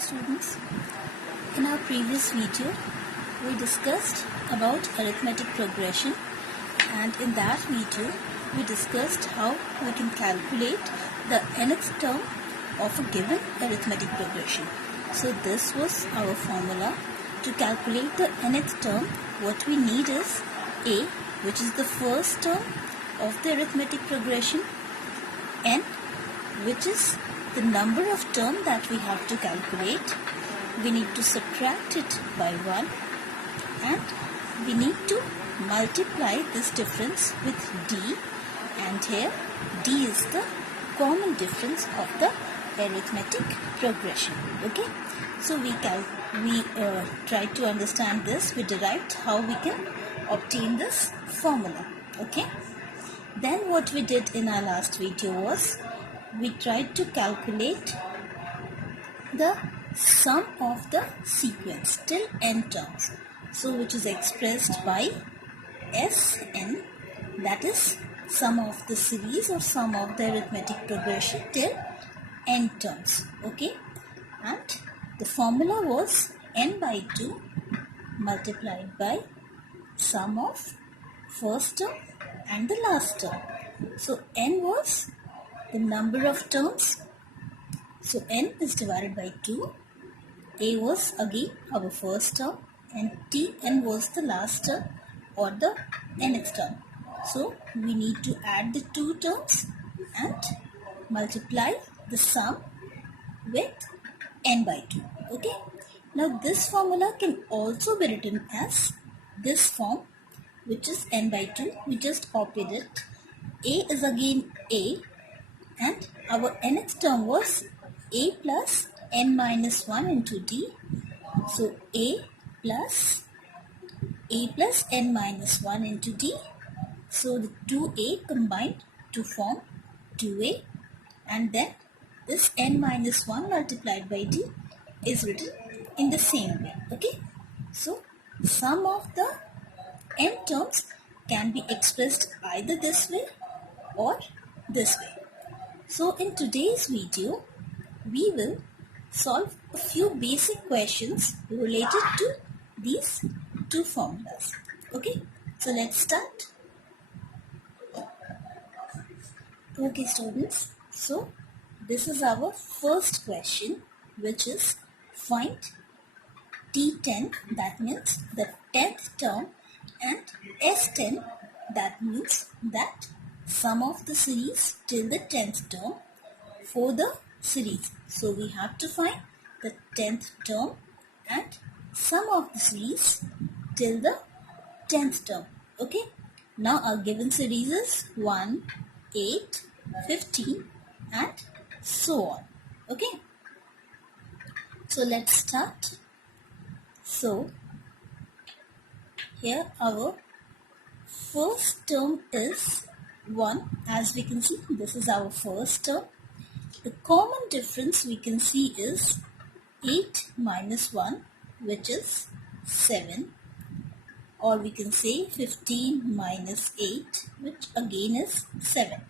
students. In our previous video, we discussed about arithmetic progression, and in that video, we discussed how we can calculate the nth term of a given arithmetic progression. So this was our formula. To calculate the nth term, what we need is a, which is the first term of the arithmetic progression, n, which is the number of terms that we have to calculate. We need to subtract it by 1 and we need to multiply this difference with d, and here d is the common difference of the arithmetic progression. Okay, so we tried to understand this. We derived how we can obtain this formula. Okay, then what we did in our last video was we tried to calculate the sum of the sequence till n terms, so which is expressed by Sn, that is sum of the series or sum of the arithmetic progression till n terms. Okay, and the formula was n by 2 multiplied by sum of first term and the last term. So n was the number of terms, so n is divided by 2. A was again our first term and Tn was the last term or the nth term. So we need to add the two terms and multiply the sum with n by 2. Okay. Now this formula can also be written as this form, which is n by 2. We just copied it. A is again A, and our nth term was a plus n minus 1 into d. So a plus n minus 1 into d. So the 2a combined to form 2a, and then this n minus 1 multiplied by d is written in the same way. Okay, so sum of the n terms can be expressed either this way or this way. So in today's video, we will solve a few basic questions related to these two formulas. Okay, so let's start. Okay students, so this is our first question, which is find T10, that means the 10th term, and S10, that means that sum of the series till the 10th term for the series. So we have to find the 10th term and sum of the series till the 10th term. Okay, now our given series is 1, 8, 15 and so on. Okay, so let's start. So here our first term is 1. As we can see, this is our first term. The common difference we can see is 8 minus 1, which is 7, or we can say 15 minus 8, which again is 7.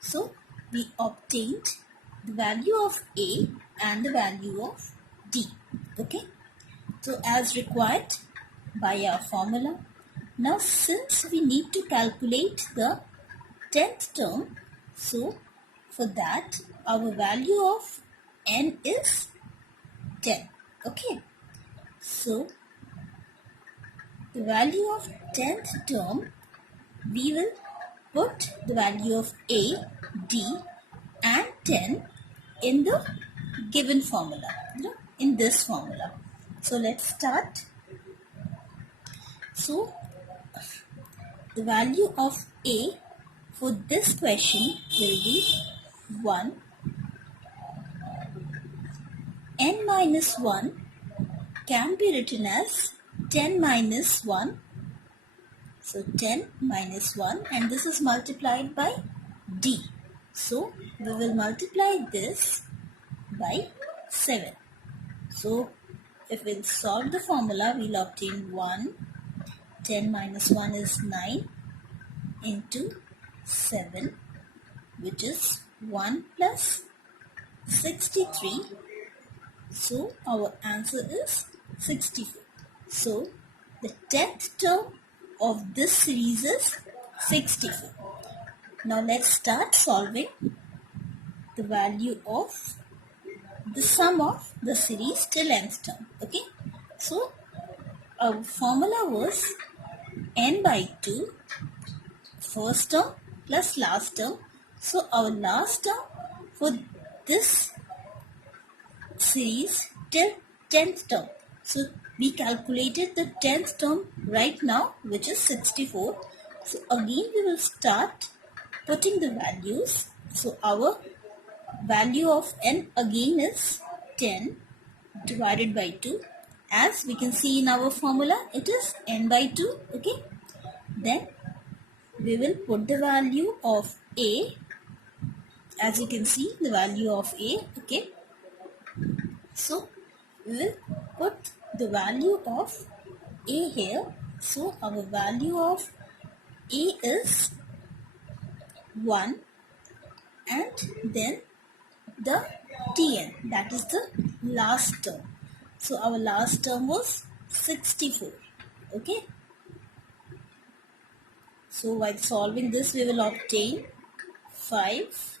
So we obtained the value of A and the value of D. Okay, so as required by our formula. Now since we need to calculate the 10th term, so for that our value of n is 10. Okay, so the value of 10th term, we will put the value of A, D and 10 in the given formula, in this formula. So let's start. So the value of A for this question will be 1. N minus 1 can be written as 10 minus 1. So 10 minus 1, and this is multiplied by D. So we will multiply this by 7. So if we'll solve the formula, we'll obtain 1. 10 minus 1 is 9 into 7, which is 1 plus 63 So our answer is 64. So the 10th term of this series is 64. Now let's start solving the value of the sum of the series till nth term. Okay. So our formula was n by 2 first term plus last term. So our last term for this series till 10th term. So we calculated the 10th term right now, which is 64. So again we will start putting the values. So our value of n again is 10 divided by 2. As we can see in our formula, it is n by 2. Okay. Then we will put the value of a. As you can see, the value of a. Okay. So we will put the value of a here. So our value of a is 1, and then the Tn, that is the last term. So our last term was 64. Okay. So while solving this, we will obtain 5,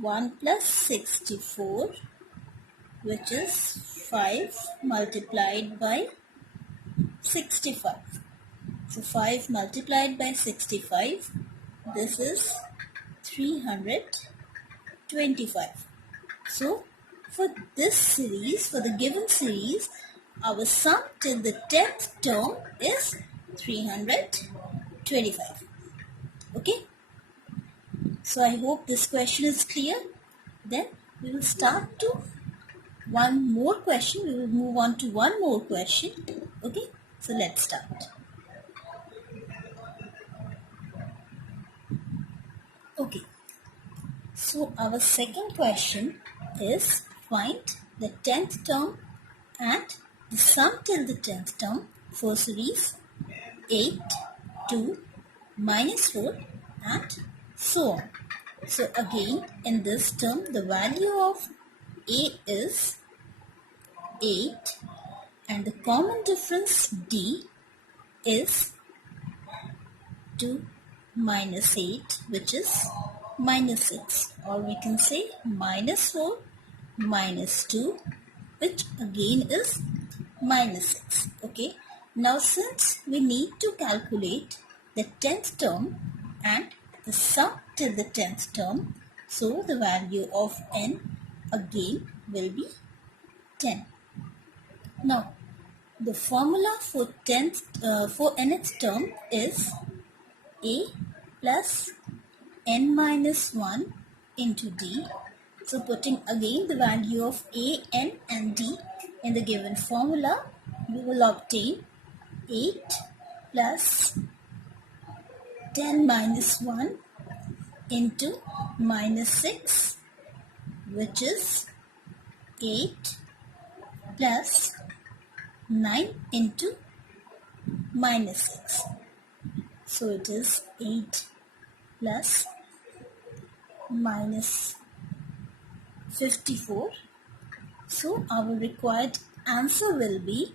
1 plus 64, which is 5 multiplied by 65. So 5 multiplied by 65, this is 325. So for this series, for the given series, our sum till the 10th term is 325. Okay. So I hope this question is clear. Then we will start to one more question. We will move on to one more question. Okay. So let's start. Okay. So our second question is find the 10th term and the sum till the 10th term for series 8, 2, -4 and so on. So again in this term the value of a is 8 and the common difference d is 2 minus 8, which is -6, or we can say -4 minus 2, which again is -6. Okay. Now since we need to calculate the 10th term and the sum till the 10th term, so the value of n again will be 10. Now the formula for nth term is a plus n minus 1 into d. So putting again the value of a, n and d in the given formula, we will obtain 8 plus 10 minus 1 into -6, which is 8 plus 9 into -6. So it is 8 plus -54. So our required answer will be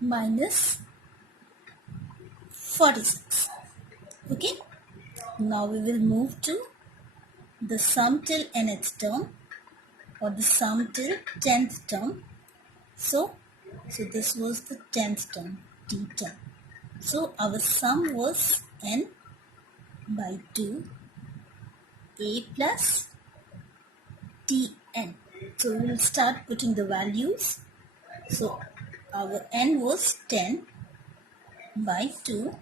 -46. Okay. Now we will move to the sum till nth term or the sum till 10th term. So this was the 10th term, t term. So our sum was n by 2 a plus tn. So we will start putting the values. So our n was 10 by 2.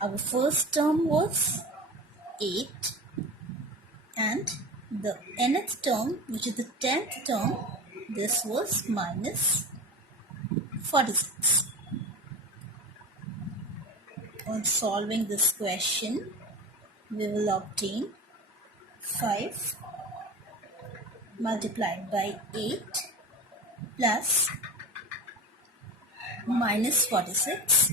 Our first term was 8 and the nth term, which is the 10th term, this was -46. On solving this question, we will obtain 5 multiplied by 8 plus -46 .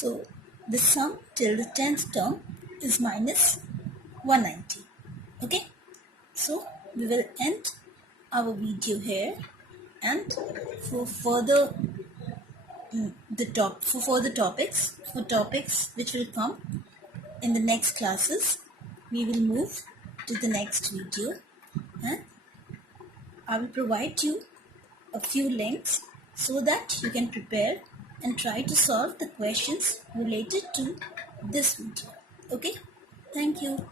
So the sum till the 10th term is minus 190. Okay, so we will end our video here, and for further topics which will come in the next classes, we will move to the next video, and I will provide you a few links so that you can prepare and try to solve the questions related to this video. Okay, thank you.